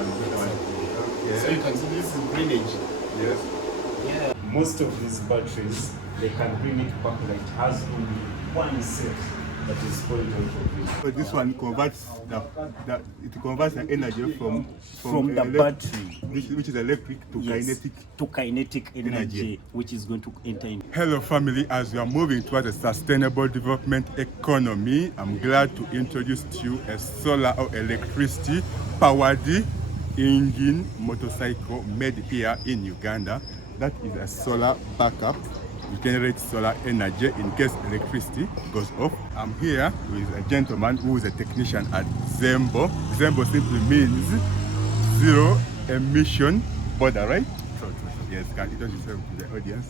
Okay. So you can see this is drainage. Yes. Yeah. Most of these batteries, they can bring it back like it has only one set that is pulled out of it. So this one converts the energy from the battery, which is electric to kinetic energy, which is going to enter in. Hello family, as we are moving towards a sustainable development economy, I'm glad to introduce to you a solar or electricity powered engine motorcycle made here in Uganda. That is a solar backup. You generate solar energy in case electricity goes off. I'm here with a gentleman who is a technician at Zembo. Zembo simply means zero emission border, right? True. Yes, can you introduce yourself to the audience?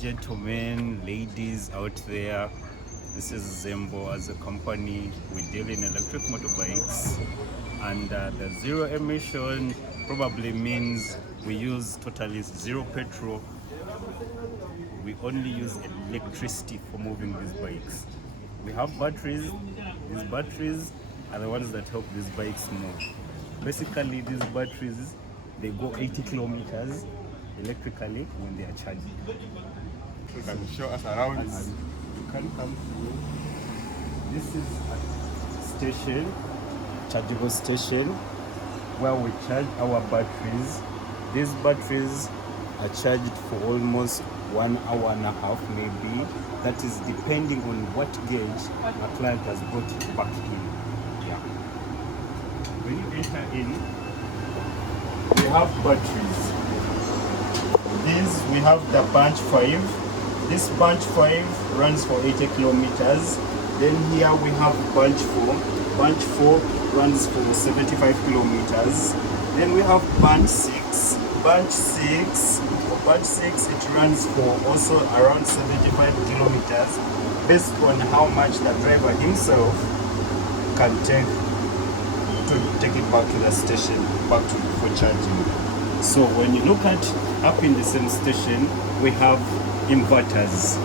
Gentlemen, ladies out there, this is Zembo. As a company, we deal in electric motorbikes, and the zero emission probably means we use totally zero petrol. We only use electricity for moving these bikes. We have batteries. These batteries are the ones that help these bikes move. Basically, these batteries, they go 80 kilometers electrically when they are charged. You can show us around. As you can come through. This is a station, chargeable station, where we charge our batteries. These batteries are charged for almost 1 hour and a half, maybe. That is depending on what gauge a client has brought back in. Yeah. When you enter in, we have batteries. These, we have the bunch 5. This bunch 5 runs for 80 kilometers. Then here we have bunch 4. Bunch 4 runs for 75 kilometers. Then we have bunch 6. Bunch 6, for bunch 6 it runs for also around 75 kilometers based on how much the driver himself can take to take it back to the station, back to for charging. So when you look at up in the same station, we have inverters.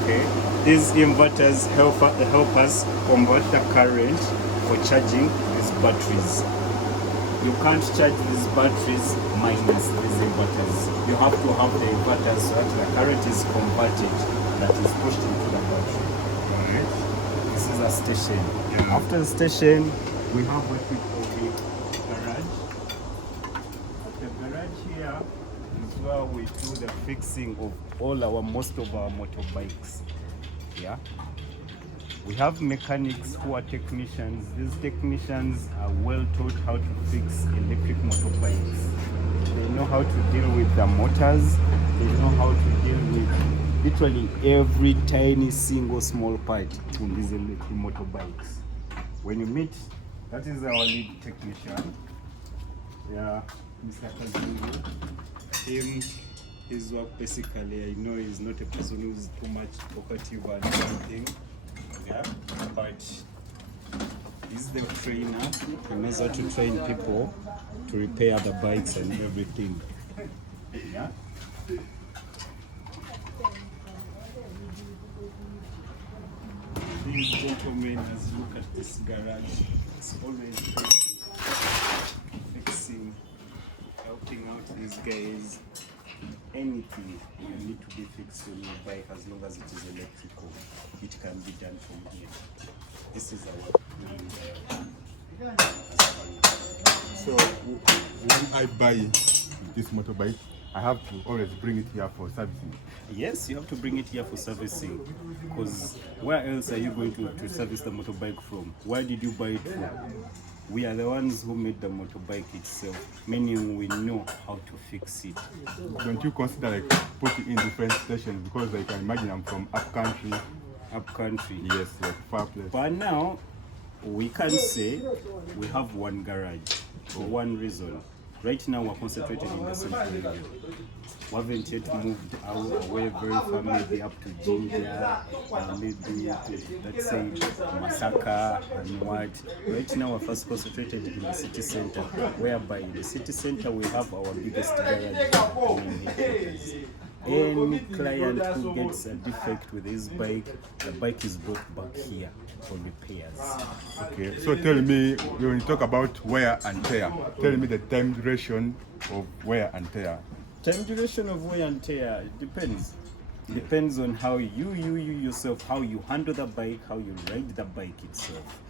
Okay, these inverters help us convert the current for charging these batteries. You can't charge these batteries minus these inverters. You have to have the inverters so that the current is converted, that is pushed into the battery. Alright. This is a station. Yeah. After the station, we have what we call the garage. The garage here is where we do the fixing of most of our motorbikes. Yeah. We have mechanics who are technicians. These technicians are well taught how to fix electric motorbikes. They know how to deal with the motors. They know how to deal with literally every tiny single small part in these electric motorbikes. When you meet, that is our lead technician. Yeah, Mr. Kazungu. Him, his work basically, I know he's not a person who's too much talkative and everything. Yeah, but he's the trainer. He knows how to train people to repair the bikes and everything. Yeah. These gentlemen, as you look at this garage, it's always fixing, helping out these guys. Anything you need to be fixed on your bike, as long as it is electrical, it can be done from here. This is our So when I buy this motorbike, I have to always bring it here for servicing. Yes, you have to bring it here for servicing, because where else are you going to service the motorbike from? Where did you buy it from? We are the ones who made the motorbike itself, meaning we know how to fix it. Don't you consider like put it in different stations? Because I can imagine I'm from up country. Up country. Yes, like far place. But now we can say we have one garage for one reason. Right now we're concentrated in the central area. We haven't yet moved away very far, maybe up to Jinja, maybe let's say Masaka and what. Right now we're first concentrated in the city center, whereby in the city center we have our biggest garage. Any client who gets a defect with his bike, the bike is brought back here for repairs. Okay, so tell me, when you talk about wear and tear, tell me the time duration of wear and tear. Time duration of wear and tear, it depends. Depends on how you yourself, how you handle the bike, how you ride the bike itself.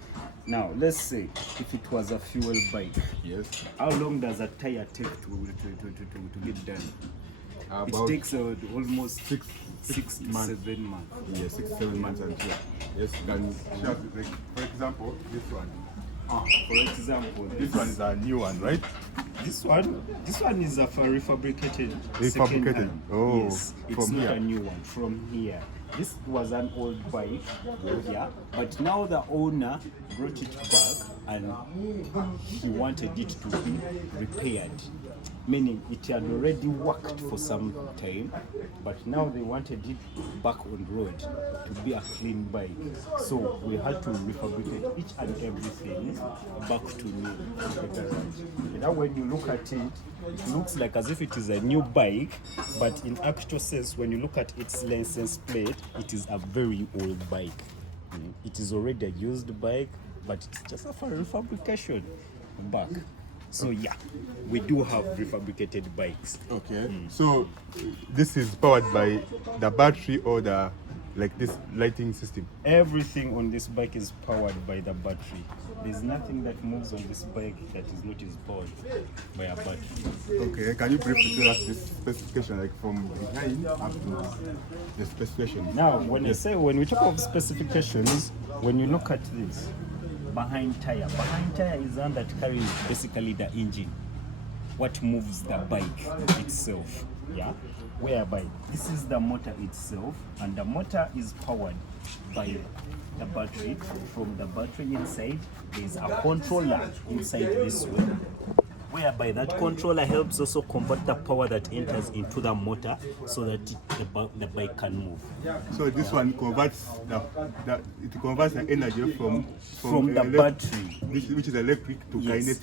Now, let's say if it was a fuel bike, Yes. how long does a tire take to get done? It takes almost six to months. 7 months. Yes, 6-7 months and tear. Yes, then like, for example, this one. For example, This one is a new one, right? This one is a refabricated. Refabricated. second-hand. Oh, Yes, it's from not here. a new one. From here, this was an old bike, yeah. But now the owner brought it back, and he wanted it to be repaired. Meaning it had already worked for some time, but now they wanted it back on road to be a clean bike. So we had to refabricate each and everything back to new in the garage. And now when you look at it, it looks like as if it is a new bike, but in actual sense, when you look at its license plate, it is a very old bike. It is already a used bike, but it's just a refabrication back. So yeah, we do have refabricated bikes. Okay. So this is powered by the battery or the like this lighting system. Everything on this bike is powered by the battery. There's nothing that moves on this bike that is not powered by a battery. Okay. Can you briefly tell us this specification, like from behind up to the specification? Now, when we talk of specifications, when you look at this, behind tire is the one that carries basically the engine, what moves the bike itself, yeah, whereby this is the motor itself, and the motor is powered by the battery. From the battery inside, there is a controller inside this one, whereby that controller helps also convert the power that enters into the motor so that the bike can move. So this one converts it converts the energy from the battery, which is electric to yes,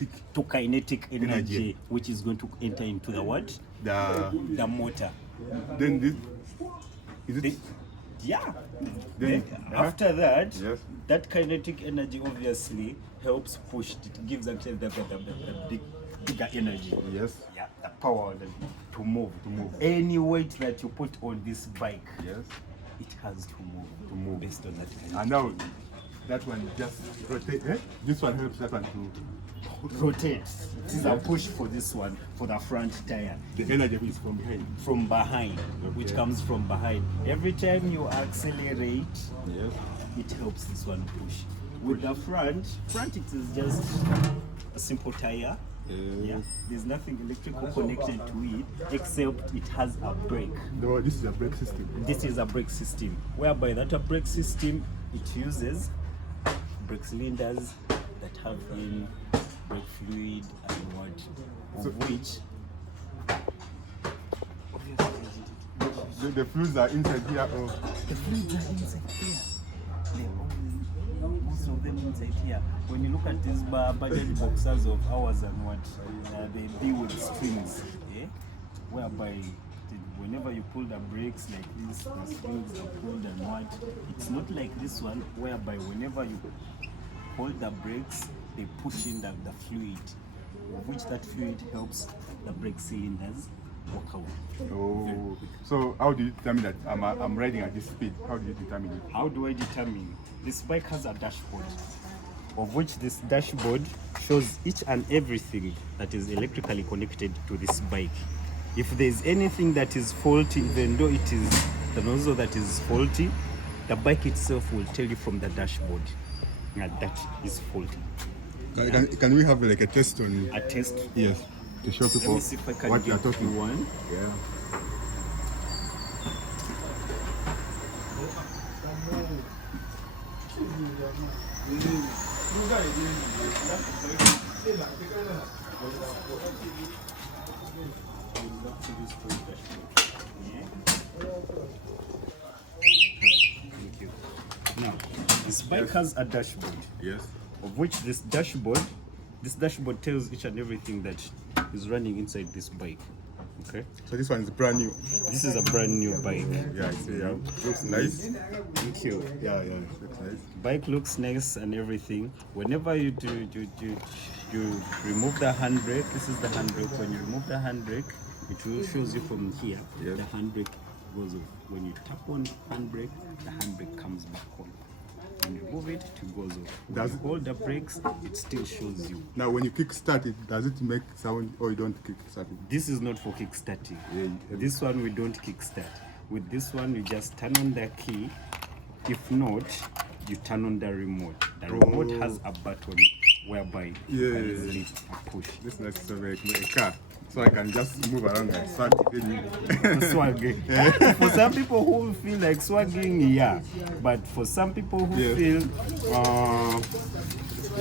kinetic energy, which is going to enter into the what? The motor. Then this is it? Yeah. Then After that, yes, that kinetic energy obviously helps push. It gives actually the bigger energy. yes, Yeah, the power to move. Any weight that you put on this bike, yes. it has to move based on that energy. And now that one just rotate. This one helps that one to Rotate. It is a push for this one, for the front tire. the energy is from behind. From behind, which Okay. comes from behind. Every time you accelerate, Yes. it helps this one push. With the front it is just a simple tire. Yeah, there's nothing electrical connected to it except it has a brake. No, this is a brake system. This is a brake system, whereby that a brake system, it uses brake cylinders that have in brake fluid and what, of which The fluids are inside here. Or the fluids are inside here. Most of them inside here. When you look at these budget boxers of ours and what, they deal with strings, whereby whenever you pull the brakes like this, the strings are pulled and what. It's not like this one, whereby whenever you hold the brakes, they push in the fluid, of which that fluid helps the brake cylinders walk away. oh, so how do you determine that I'm riding at this speed? How do you determine it? How do I determine? This bike has a dashboard, of which this dashboard shows each and everything that is electrically connected to this bike. If there's anything that is faulty, even though it is the nozzle that is faulty, the bike itself will tell you from the dashboard that is faulty. Can we have like a test on A test. Yes, to show Let people me see if I can what you are get you talking. one. Yeah. Thank you. Now, this bike has a dashboard, Yes. of which this dashboard tells each and everything that is running inside this bike. Okay. So this one is brand new. This is a brand new bike. Yeah, I see. Yeah, looks nice. Thank you. Yeah, looks nice. Bike looks nice and everything. Whenever you do you remove the handbrake. This is the handbrake. When you remove the handbrake, it will shows you from here. Yeah. The handbrake goes off. When you tap on handbrake, the handbrake comes back on. When you move it, it goes off. When Does you hold the brakes, it still shows you. Now, when you kick start it, does it make sound or you don't kick start it? This is not for kickstarting. Yeah. This one we don't kickstart. With this one, you just turn on the key. If not, you turn on the remote. The remote has a button whereby you can easily push. This is necessary like a car, so I can just move around and swag. Swagging. For some people who feel like swagging, yeah. But for some people who feel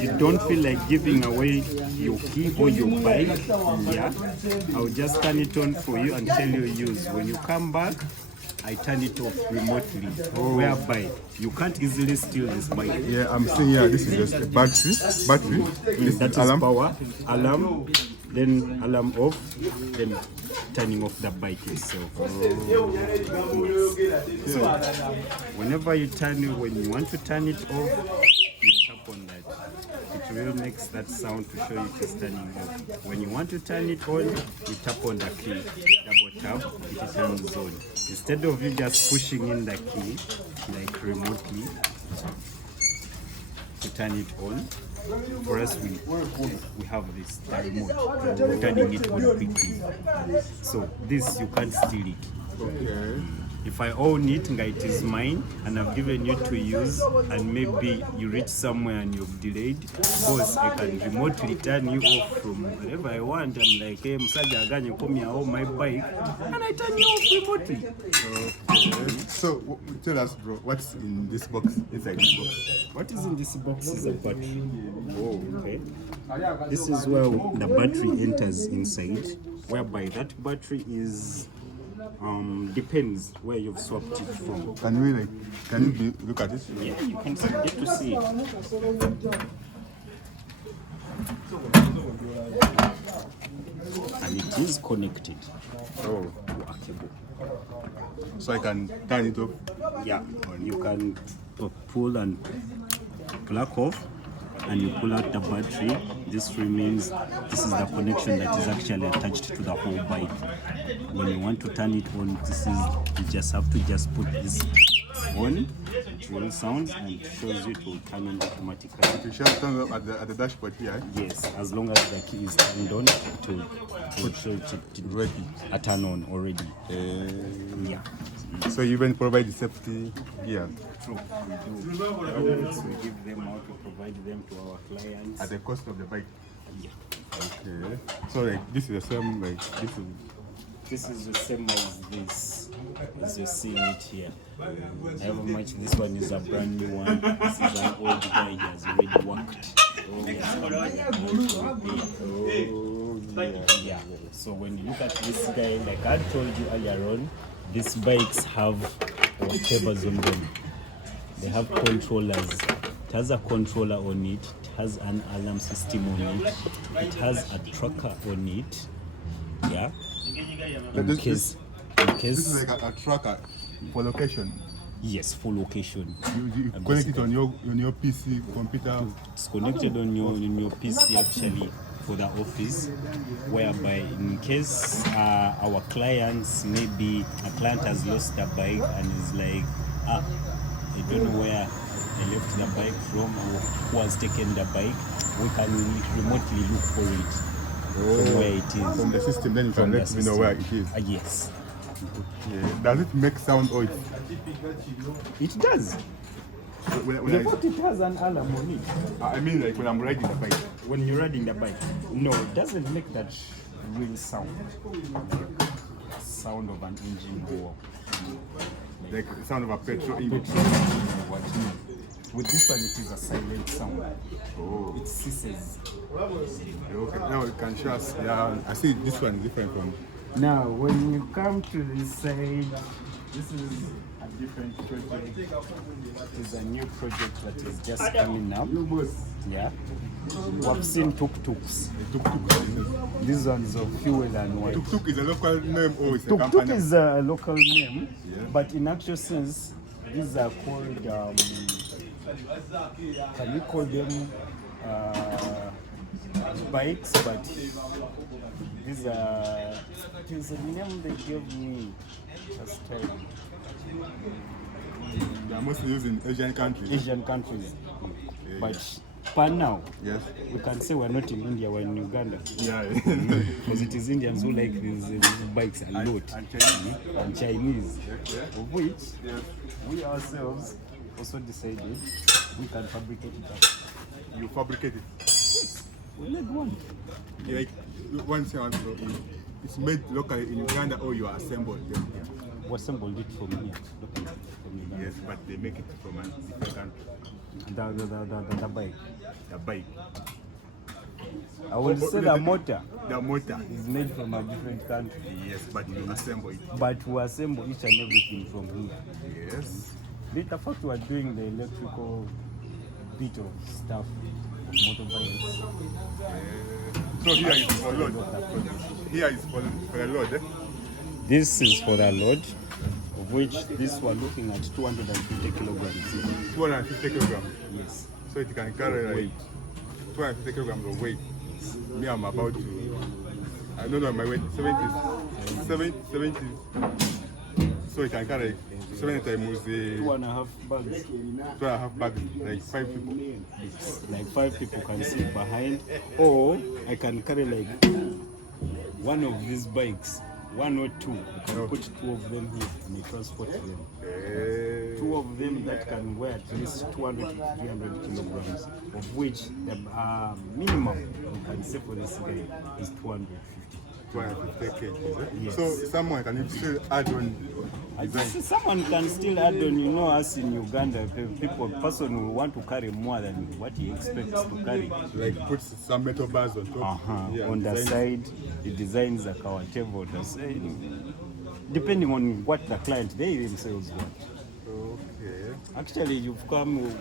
you don't feel like giving away your key or your bike, yeah, I'll just turn it on for you and tell you use. When you come back, I turn it off remotely, whereby you can't easily steal this bike. Yeah, I'm seeing here. This is just a battery. This That is is alarm. power, alarm, then alarm off, then turning off the bike itself. So whenever you turn it, when you want to turn it off, you tap on that. It will make that sound to show you it is turning off. When you want to turn it on, you tap on the key. Double tap, it turns on. Instead of you just pushing in the key, like remotely, to turn it on, for us we have this the remote, turning it on quickly. So this you can't steal it. Okay. If I own it, it is mine, and I've given you to use, and maybe you reach somewhere and you've delayed, because I can remotely turn you off from wherever I want. I'm like, hey, Msaja Aganye, come here, hold my bike, and I turn you off remotely. Okay. So tell us, bro, what's in this box? Inside this box? What is in this box is a battery. Oh, okay. This is where the battery enters inside, whereby that battery is depends where you've swapped it from. Can you look at it? Yeah, you can get to see it. And it is connected to a cable. So I can turn it off. Yeah, you can pull and plug off, and you pull out the battery. This remains. This is the connection that is actually attached to the whole bike. When you want to turn it on, you just have to just put this on. It will sound and it shows you to turn on automatically. You should turn it at the dashboard here. Yes, as long as the key is turned on, it will show it Ready. a turn on already. Yeah. So you even provide the safety gear True, we do. We give them out to provide them to our clients. at the cost of the bike. Yeah. Okay. So like this is the same like this is. This is the same as you see it here. However much this one is a brand new one. This is an old guy, he has already worked. Yeah. So when you look at this guy, like I told you earlier on, these bikes have whatever's on them. They have controllers. It has a controller on it. It has an alarm system on it. It has a tracker on it. Yeah. This is like a tracker for location. Yes, for location. You connect it on your PC computer. It's connected on your PC actually for the office, whereby in case our clients, maybe a client has lost a bike and is like, I don't know where I left the bike from or who has taken the bike, we can remotely look for it. From where it is. From the system, then you can let me know where it is. Yes. Okay. Does it make sound or It does. It has an alarm on it. I mean like when I'm riding the bike. When you're riding the bike, no, it doesn't make that real sound. Like sound of an engine or Like the sound of a petrol engine. With this one, it is a silent sound. Oh. It ceases. Okay. Now you can show us. Yeah, I see this one is different from. Now, when you come to this side, this is a different project. It is a new project that is just coming up. Yeah. We've seen tuk-tuks. Tuk-tuk. These ones of fuel and white. Tuk-tuk is a local name or it's a Tuk-tuk company? is a local name, Yeah. but in actual sense, these are called, can we call them bikes? But these are, there's a name they gave me last time. They are mostly used in Asian countries. Asian countries. Yeah. But per now, Yes. we can say we're not in India, we're in Uganda. Yeah. Because it is Indians who like these bikes a lot. And Chinese. And Chinese. Yeah. Of which Yes. we ourselves also decided we can fabricate it up. You fabricate it. We made one. Like one thing also, it's made locally in Uganda or you assembled them here. We assembled it from here. Locally, from Uganda. Yes, but they make it from a different country. The bike. The bike. I would say the motor The motor. is made from a different country. Yes, but you assemble it. But we assemble each and everything from here. Yes. The fact we are doing the electrical bit of stuff of motorbikes. So here is for load. Here is for a load. Eh? This is for the load, of which this we're looking at 250 kilograms. 250 kilograms. Yes. So it can carry like Weight. 250 kilograms of weight. Me, I'm about to, I don't know my weight, 70. So it can carry 70 times the 2.5 bags. 2.5 bags, like 5 people. Like 5 people can sit behind, or I can carry like one of these bikes, 1 or 2. I can put 2 of them here and I transport them. 2 of them that can weigh at least 200 to 300 kilograms, of which the minimum you can say for this guy is 250. 250 kg. Yes. So someone can still add on design. Someone can still add on, you know, us in Uganda, person will want to carry more than what he expects to carry. Like put some metal bars on top. Yeah, On the design. side, the designs like our table, depending on what the client they themselves want. Okay. Actually, you've come with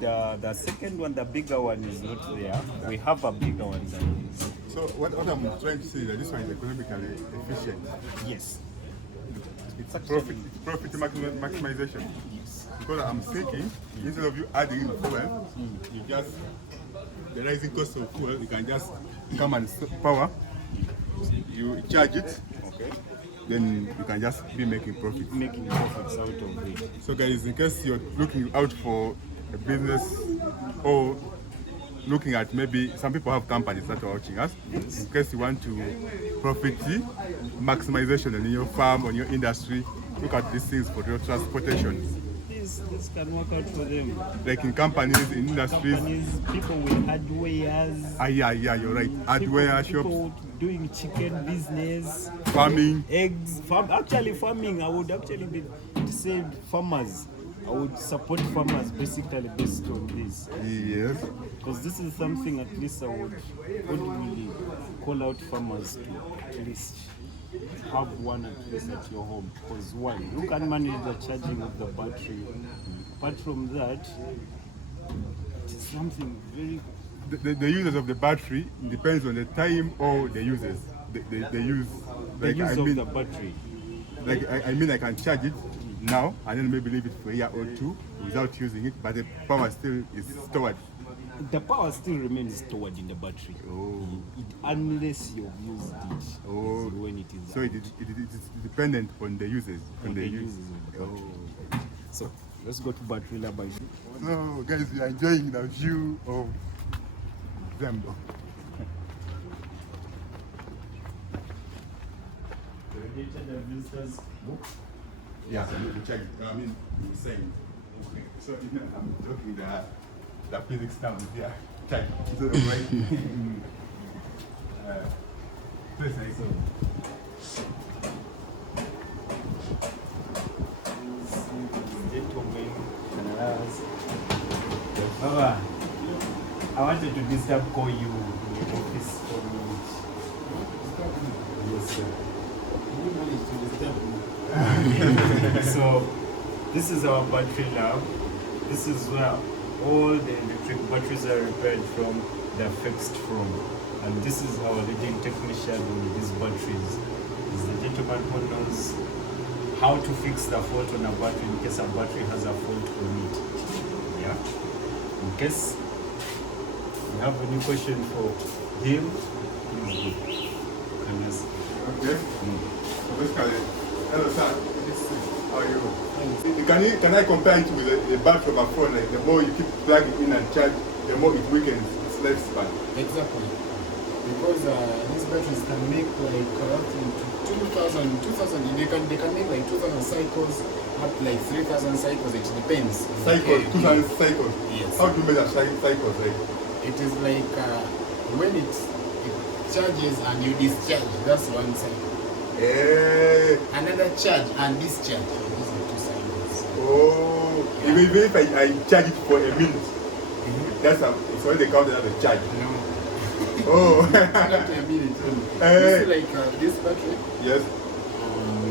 the second one, the bigger one is not there. We have a bigger one than this. So what I'm trying to say is that this one is economically efficient. Yes. It's profit maximization. Yes. Because I'm thinking, instead of you adding in fuel, you just, the rising cost of fuel, you can just come and power, you charge it, Okay. then you can just be making profit. Making profits out of it. So guys, in case you're looking out for a business or looking at, maybe some people have companies that are watching us, in case you want to profit maximization in your farm, on your industry, look at these things for your transportation. This can work out for them. Like in companies, in industries. Companies, people with hardwares. Yeah, you're right. Hardware shops, People doing chicken business, farming. eggs. Farming. I would actually be say farmers. I would support farmers basically based on this. Yes. Because this is something at least I would really call out farmers to at least have one at least at your home. Because one, you can manage the charging of the battery. Apart from that, it's something very. The users of the battery depends on the time or the users. They use. The Like, use I of mean, the battery. like I can charge it now and then maybe leave it for a year or 2 without using it, but the power still is stored. The power still remains stored in the battery. Unless you've used it. Oh. Is when it is. So it is dependent on the users. on the users of the battery. So let's go to battery lab. So guys, we are enjoying the view of them though. Yeah, so you check it. I mean, saying. So I'm talking the physics terms here. Check. So the right. Please say so. Gentlemen, Baba, I wanted to disturb call you in your office for a minute. Yes, sir. So, this is our battery lab. This is where all the electric batteries are repaired from the fixed from. And this is our leading technician with these batteries. Is the gentleman who knows how to fix the fault on a battery in case a battery has a fault on it. Yeah. In case you have any question for him, please can ask. Okay. So basically, hello sir. How are you? Can I compare it with the battery of a phone? Like the more you keep plugging in and charge, the more it weakens its lifespan. Exactly. Because these batteries can make like up to 2000, they can make like 2000 cycles, up to like 3000 cycles, it depends. Cycles, 2000 cycles? Yes. How do you measure cycles? Like? It is like when it charges and you discharge, that's one cycle. Another charge and discharge, these are two cycles. Oh, yeah. Even if I charge it for a minute, that's it's already counted as a charge. No. Oh. Not a minute. It's like this battery. Yes.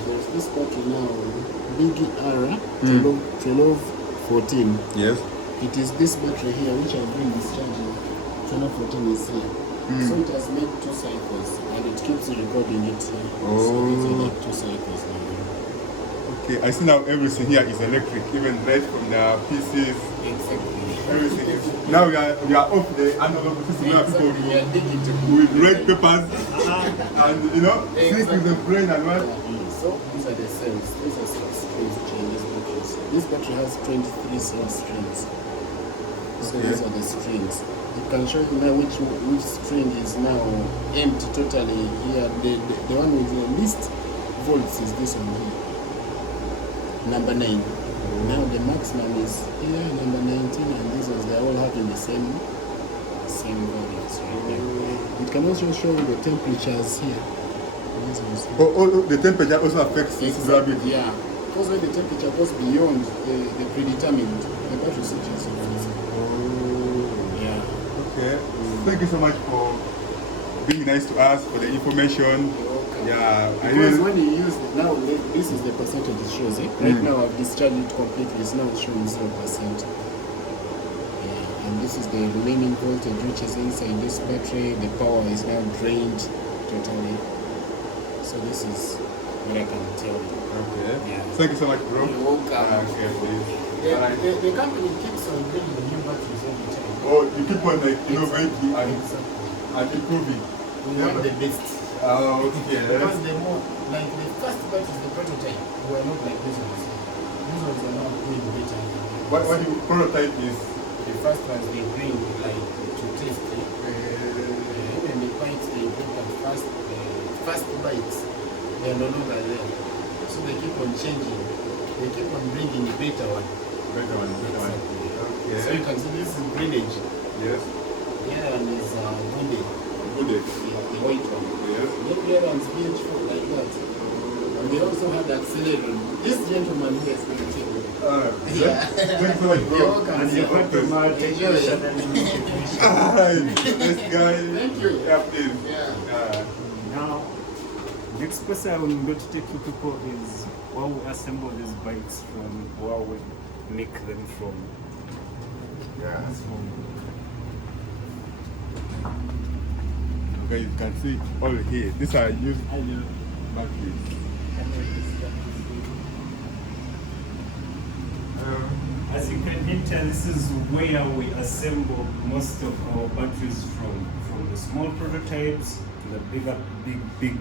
There's this battery now, BGR 1214. Yes. It is this battery here which I bring discharging. 1214 is here. So it has made 2 cycles and it keeps recording it here. Oh. So these are like 2 cycles now. Okay, I see now everything here is electric, even right from the PCs. Exactly. Everything. Now we are off the analog system. Now people We are digital. with red papers and think with the brain and what. So these are the cells. These are strings in these batteries. This battery has 23 cell strings. So these are the strings. It can show you now which string is now empty totally here. The one with the least volts is this one here. Number 9. Now the maximum is here, number 19, and these ones, they're all having the same values right there. It can also show you the temperatures here. These ones. Oh, the temperature also affects its Exactly, durability. yeah. Because when the temperature goes beyond the predetermined, the battery switches off. Yeah. Okay. Thank you so much for being nice to us, for the information. Yeah, because when you use it now, this is the percentage it shows. Right now I've discharged it completely, it's now showing 0%. Yeah, and this is the remaining voltage which is inside this battery. The power is now drained totally. So this is what I can tell you. Okay. Yeah. Thank you so much, bro. You're welcome. Okay, please. The company keeps on bringing new batteries every time. Oh, you keep on innovating and improving. We want the best. Oh, okay. Because the first batteries, the prototype, were not like this ones. These ones are now doing better. What the prototype is? The first ones they bring like to test it. Even the bites they bring at first bites, they are no longer there. So they keep on changing. They keep on bringing the better one. Better one. Okay. So you can see this is greenage. Yes. The other one is wooded. Wooded. Yeah, the white one. Yes. The other one's beautiful like that. And they also had accelerator. This gentleman here is going to take it. Yeah. Thanks so much, bro. You're welcome. And you're welcome, technician and technician. This guy. Thank you. Yeah, please. Yeah. Now, next place I'm going to take you people is where we assemble these bikes from, where we make them from. Yeah. Okay, you can see all here. These are used batteries. As you can enter, this is where we assemble most of our batteries from the small prototypes to the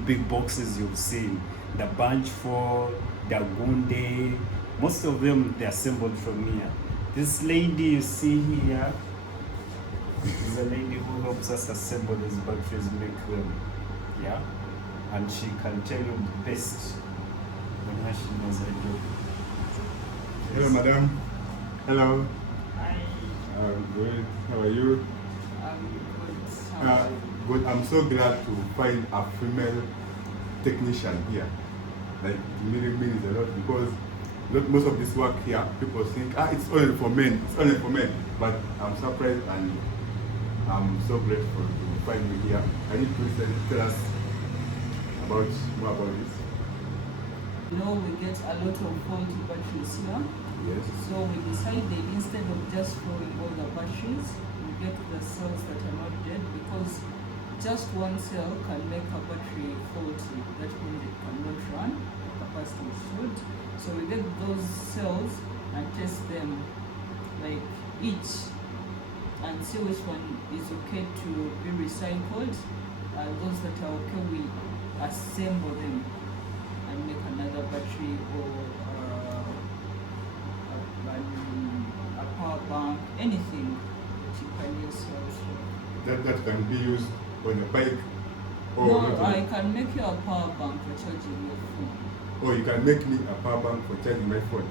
big boxes you've seen. The Bunch 4, the Gunde, most of them they're assembled from here. This lady you see here is a lady who helps us assemble these batteries, make them. Yeah? And she can tell you the best on how she does her job. Hello, madam. Hello. Hi, I'm good. How are you? I'm good. But I'm so glad to find a female technician here. Like, it really means a lot because most of this work here, people think, it's only for men. It's only for men. But I'm surprised and I'm so grateful to find you here. Can you please tell us more about this? We get a lot of faulty batteries here. Yes. So we decided instead of just throwing all the batteries, we get the cells that are not dead, because just one cell can make a battery faulty. That means it cannot run, the capacity is short. So we get those cells and test them like each and see which one is okay to be recycled, and those that are okay, we assemble them and make another battery or a power bank, anything that you can use cells for. That can be used on a bike or No, not on- I can make you a power bank for charging your phone or you can make me a power bank for charging my phone.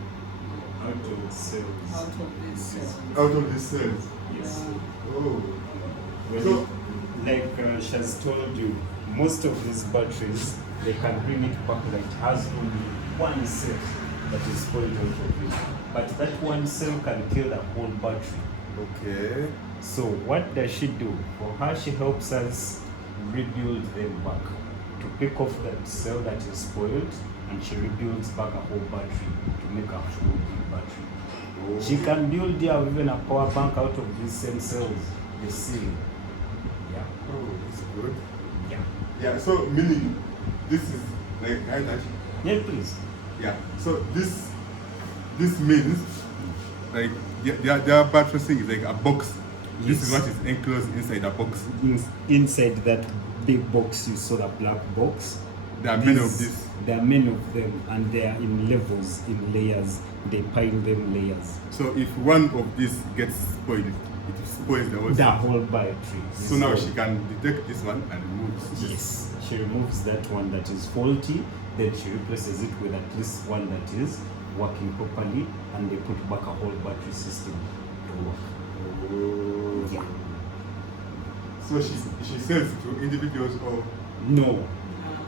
Out of cells. out of this cell. Out of these cells. Yes. Oh. Well, So- like she has told you, most of these batteries, they can bring it back like it has only one cell that is spoiled out of it. But that one cell can kill the whole battery. Okay. So what does she do? For her, she helps us rebuild them back. To pick off that cell that is spoiled, and she rebuilds back a whole battery to make a full big battery. She can build even a power bank out of these same cells. You see? Yeah. Oh, it's good. Yeah. Yeah, so meaning this is like I touch. Yeah, please. Yeah. So this means like their battery thing is like a box. This is Yes. what is enclosed inside a box. Inside that big box, you saw the black box. There are many of these. There are many of them, and they are in levels, in layers. They pile them layers. So if one of these gets spoiled, it spoils the whole The thing. whole battery. So now she can detect this one and remove this. Yes, she removes that one that is faulty, then she replaces it with at least one that is working properly, and they put back a whole battery system to work. Oh. Yeah. So she sells to individuals or No,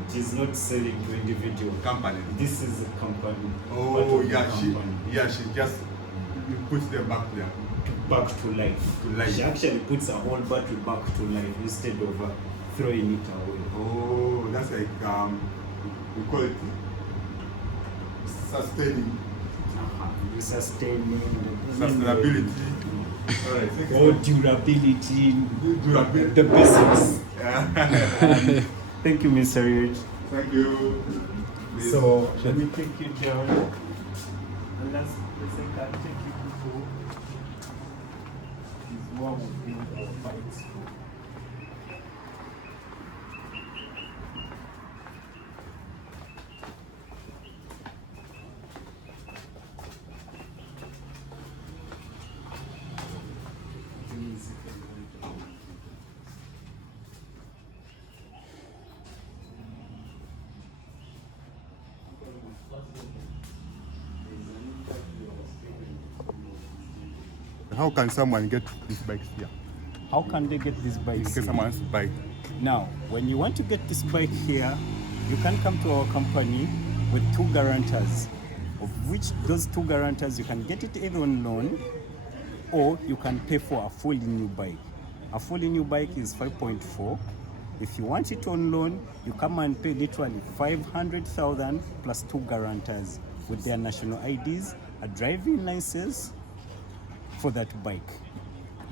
it is not selling to individual. company. This is a company. part Oh of the yeah, company. she just puts them back there. Back to life. To life. She actually puts a whole battery back to life instead of throwing it away. Oh, that's like we call it sustaining Sustaining sustainability. All right, thank or you. durability. Durability. The basics. Yeah. Thank you, Mr. Rich. Thank you. So let me take you down. And let's I can take you to is what we build our bikes for. How can someone get these bikes here? How can they get these In bikes? case someone wants to buy. Now, when you want to get this bike here, you can come to our company with 2 guarantors, of which those 2 guarantors you can get it either on loan or you can pay for a fully new bike. A fully new bike is 5.4. If you want it on loan, you come and pay literally 500,000 plus 2 guarantors with their national IDs, a driving license for that bike.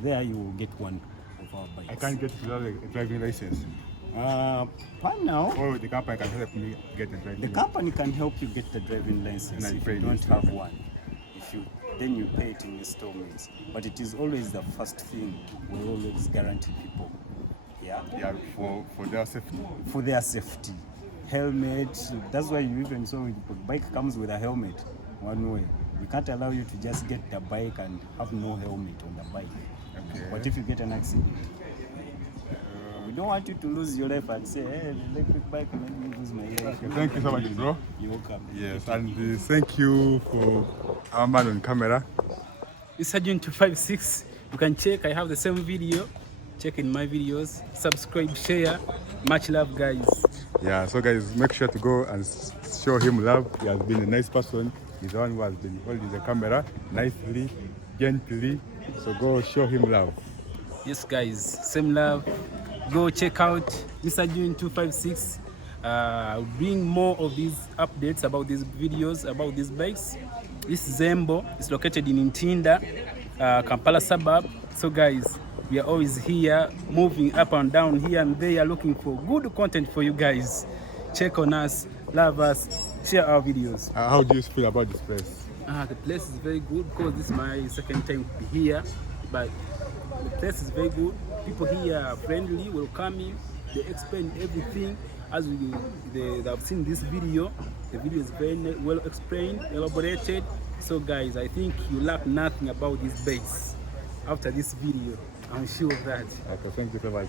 There you will get one of our bikes. I can't get without a driving license. Right now, Or the company can help me get a driving the license. company can help you get the driving license And I if pay you the don't have installment. one. Then you pay it in installments. But it is always the first thing we always guarantee people. Yeah. Yeah, for their safety. For their safety. Helmet. That's why you even saw the bike comes with a helmet one way. We can't allow you to just get the bike and have no helmet on the bike. Okay. What if you get an accident? We don't want you to lose your life and say, hey, the electric bike made me lose my life. Okay, thank you so much, bro. You're welcome. Yes, and thank you for our man on camera. It's Sergeant 256. You can check. I have the same video. Check in my videos. Subscribe, share. Much love, guys. Yeah, so guys, make sure to go and show him love. He has been a nice person. He's the one who has been holding the camera nicely, gently. So go show him love. Yes, guys. Same love. Go check out Mr. June 256. I'll bring more of these updates about these videos, about these bikes. This Zembo is located in Ntinda, Kampala suburb. So guys, we are always here, moving up and down here and there, looking for good content for you guys. Check on us, love us, share our videos. How do you feel about this place? The place is very good because this is my second time to be here, but the place is very good. People here are friendly, welcoming, they explain everything. As they have seen this video, the video is very well explained, elaborated. So guys, I think you lack nothing about this base after this video. I'm sure of that. Okay, thank you so much.